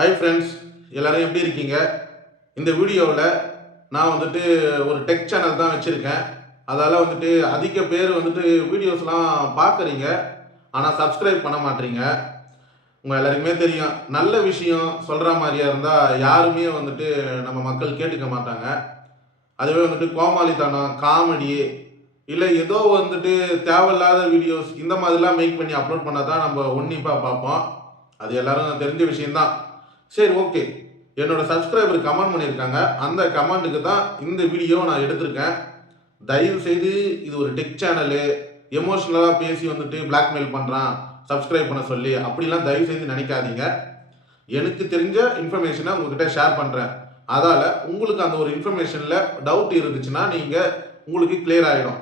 Hi friends, எல்லாரும் எப்படி இருக்கீங்க? இந்த வீடியோவில் நான் ஒரு டெக் சேனல் தான் வச்சுருக்கேன். அதால் அதிக பேர் வீடியோஸ்லாம் பார்க்குறீங்க, ஆனால் சப்ஸ்கிரைப் பண்ண மாட்டீங்க. உங்கள் எல்லாருக்குமே தெரியும், நல்ல விஷயம் சொல்கிற மாதிரியா இருந்தால் யாருமே நம்ம மக்கள் கேட்டுக்க மாட்டாங்க. அதுவே கோமாளித்தனம், காமெடி இல்லை ஏதோ தேவையில்லாத வீடியோஸ் இந்த மாதிரிலாம் மேக் பண்ணி அப்லோட் பண்ணால் தான் நம்ம உன்னிப்பாக பார்ப்போம். அது எல்லாரும் தெரிஞ்ச விஷயம்தான். சரி, ஓகே. என்னோட சப்ஸ்கிரைபர் கமெண்ட் பண்ணியிருக்காங்க. அந்த கமெண்ட்டுக்கு தான் இந்த வீடியோ நான் எடுத்திருக்கேன். தயவு செய்து இது ஒரு டெக் சேனலு, எமோஷ்னலாக பேசி பிளாக்மெயில் பண்ணுறான் சப்ஸ்கிரைப் பண்ண சொல்லி அப்படிலாம் தயவு செய்து நினைக்காதீங்க. எனக்கு தெரிஞ்ச இன்ஃபர்மேஷனை உங்ககிட்ட ஷேர் பண்ணுறேன். அதால் உங்களுக்கு அந்த ஒரு இன்ஃபர்மேஷனில் டவுட் இருந்துச்சுன்னா உங்களுக்கு கிளியர் ஆகிடும்.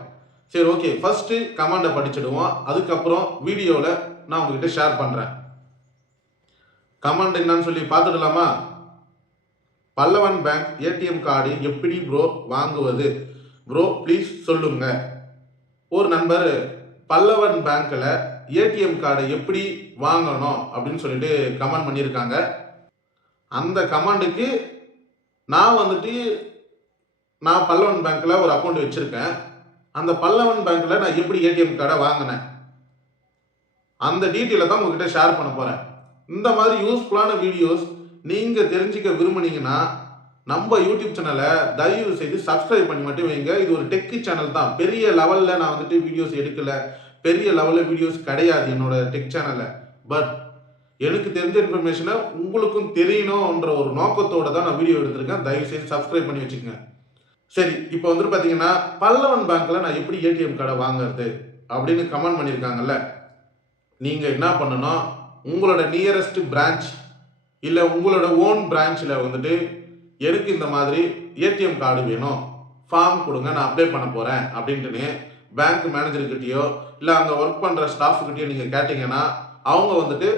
சரி, ஓகே. ஃபஸ்ட்டு கமெண்டை படிச்சிடுவோம். அதுக்கப்புறம் வீடியோவில் நான் உங்ககிட்ட ஷேர் பண்ணுறேன். கமெண்ட் என்னன்னு சொல்லி பார்த்துடலாமா? பல்லவன் பேங்க் ஏடிஎம் கார்டு எப்படி ப்ரோ வாங்குவது? ப்ரோ ப்ளீஸ் சொல்லுங்க. ஒரு நண்பர் பல்லவன் பேங்க்கில் ஏடிஎம் கார்டை எப்படி வாங்கணும் அப்படின்னு சொல்லிட்டு கமெண்ட் பண்ணியிருக்காங்க. அந்த கமெண்ட்டுக்கு நான் பல்லவன் பேங்க்கில் ஒரு அக்கௌண்ட் வச்சுருக்கேன். அந்த பல்லவன் பேங்க்கில் நான் எப்படி ஏடிஎம் கார்டை வாங்கினேன் அந்த டீட்டெயிலை தான் உங்ககிட்ட ஷேர் பண்ண போகிறேன். இந்த மாதிரி யூஸ்ஃபுல்லான வீடியோஸ் நீங்கள் தெரிஞ்சுக்க விரும்புனீங்கன்னா நம்ம யூடியூப் சேனலை தயவு செய்து சப்ஸ்கிரைப் பண்ணி மட்டும் வைங்க. இது ஒரு டெக்கு சேனல் தான். பெரிய லெவலில் நான் வீடியோஸ் எடுக்கலை, பெரிய லெவலில் வீடியோஸ் கிடையாது என்னோட டெக் சேனலில். பட் எனக்கு தெரிஞ்ச இன்ஃபர்மேஷனை உங்களுக்கும் தெரியணுன்ற ஒரு நோக்கத்தோடு தான் நான் வீடியோ எடுத்திருக்கேன். தயவு செய்து சப்ஸ்கிரைப் பண்ணி வச்சுக்கோங்க. சரி, இப்போ பார்த்தீங்கன்னா பல்லவன் பேங்க்கில் நான் எப்படி ஏடிஎம் கார்டை வாங்குறது அப்படின்னு கமெண்ட் பண்ணியிருக்காங்கல்ல. நீங்கள் என்ன பண்ணணும், உங்களோட நியரஸ்ட் பிரான்ச் இல்லை உங்களோட ஓன் பிரான்ச்சில் எனக்கு இந்த மாதிரி ஏடிஎம் கார்டு வேணும், ஃபார்ம் கொடுங்க, நான் அப்ளை பண்ண போகிறேன் அப்படின்ட்டுன்னு பேங்க் மேனேஜர்கிட்டயோ இல்லை அங்கே ஒர்க் பண்ணுற ஸ்டாஃப்கிட்டயோ நீங்கள் கேட்டிங்கன்னா அவங்க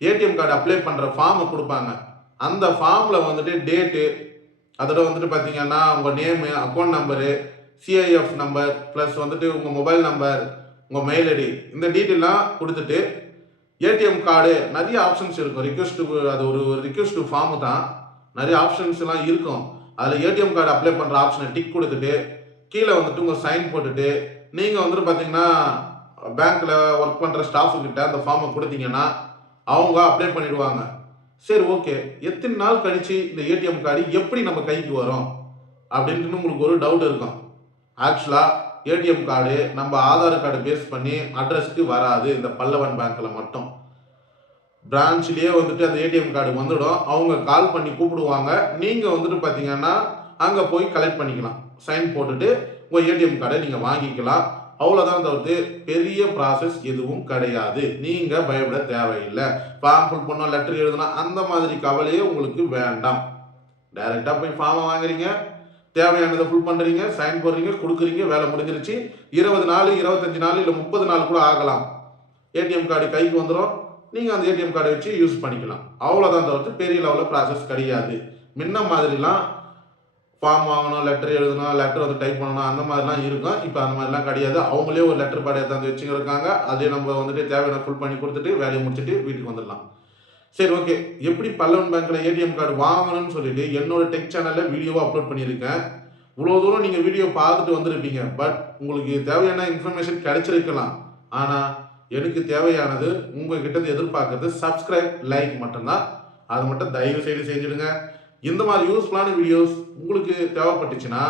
ஏடிஎம் கார்டு அப்ளை பண்ணுற ஃபார்மை கொடுப்பாங்க. அந்த ஃபார்மில் டேட்டு, அதோட பார்த்தீங்கன்னா உங்கள் name, account number, CIF number plus உங்கள் மொபைல் நம்பர், உங்கள் மெயில் ஐடி, இந்த டீட்டெயிலாம் கொடுத்துட்டு ஏடிஎம் கார்டு நிறைய ஆப்ஷன்ஸ் இருக்கும். அது ஒரு ரிக்வெஸ்ட் ஃபார்மு தான். நிறைய ஆப்ஷன்ஸ்லாம் இருக்கும். அதில் ஏடிஎம் கார்டு அப்ளை பண்ணுற ஆப்ஷனை டிக் கொடுத்துட்டு கீழே உங்கள் சைன் போட்டுட்டு நீங்கள் பார்த்தீங்கன்னா பேங்க்கில் ஒர்க் பண்ணுற ஸ்டாஃபுக்கிட்ட அந்த ஃபார்மை கொடுத்தீங்கன்னா அவங்க அப்ளை பண்ணிடுவாங்க. சரி, ஓகே. எத்தனை நாள் கழித்து இந்த ஏடிஎம் கார்டு எப்படி நம்ம கைக்கு வரும் அப்படின்ட்டு உங்களுக்கு ஒரு டவுட் இருக்கும். ஆக்சுவலாக ஏடிஎம் கார்டு நம்ம ஆதார் கார்டு பேஸ் பண்ணி அட்ரஸ்க்கு வராது. இந்த பல்லவன் பேங்க்கில் மட்டும் பிரான்ச்லேயே அந்த ஏடிஎம் கார்டு வந்துடும். அவங்க கால் பண்ணி கூப்பிடுவாங்க. நீங்கள் பார்த்தீங்கன்னா அங்கே போய் கலெக்ட் பண்ணிக்கலாம். சைன் போட்டுட்டு உங்கள் ஏடிஎம் கார்டை நீங்கள் வாங்கிக்கலாம். அவ்வளோதான், தவிர்த்து பெரிய ப்ராசஸ் எதுவும் கிடையாது. நீங்கள் பயப்பட தேவையில்லை. ஃபார்ம் ஃபில் பண்ணோம், லெட்டர் எழுதணும், அந்த மாதிரி கவலையே உங்களுக்கு வேண்டாம். டைரெக்டாக போய் ஃபார்மை வாங்குறீங்க, தேவையானதை ஃபுல் பண்ணுறீங்க, சைன் போடுறீங்க, கொடுக்குறீங்க, வேலை முடிஞ்சிருச்சு. 20 நாள், 25 நாள் இல்லை 30 நாள் கூட ஆகலாம். ஏடிஎம் கார்டு கைக்கு வந்துடும். நீங்கள் அந்த ஏடிஎம் கார்டை வச்சு யூஸ் பண்ணிக்கலாம். அவ்வளோதான், தவிர்த்து பெரிய லெவலில் ப்ராசஸ் கிடையாது. முன்ன மாதிரிலாம் ஃபார்ம் வாங்கணும், லெட்டர் எழுதணும், லெட்டர் டைப் பண்ணணும், அந்த மாதிரிலாம் இருக்கும். இப்போ அந்த மாதிரிலாம் கிடையாது. அவங்களே ஒரு லெட்டர் பாடு எடுத்து வச்சுருக்காங்க. அதே நம்ம தேவையான ஃபுல் பண்ணி கொடுத்துட்டு வேலையை முடிச்சுட்டு வீட்டுக்கு வந்துடலாம். சரி, ஓகே. எப்படி பல்லவன் பேங்க்கில் ஏடிஎம் கார்டு வாங்கணும்னு சொல்லிட்டு என்னோட டெக் சேனலில் வீடியோவாக அப்லோட் பண்ணியிருக்கேன். இவ்வளோ தூரம் நீங்கள் வீடியோ பார்த்துட்டு வந்திருப்பீங்க. பட் உங்களுக்கு தேவையான இன்ஃபர்மேஷன் கிடைச்சிருக்கலாம். ஆனால் எனக்கு தேவையானது உங்ககிட்ட எதிர்பார்க்கறது சப்ஸ்கிரைப், லைக் மட்டும்தான். அது மட்டும் தயவு செய்து செஞ்சுடுங்க. இந்த மாதிரி யூஸ்ஃபுல்லான வீடியோஸ் உங்களுக்கு தேவைப்பட்டுச்சுன்னா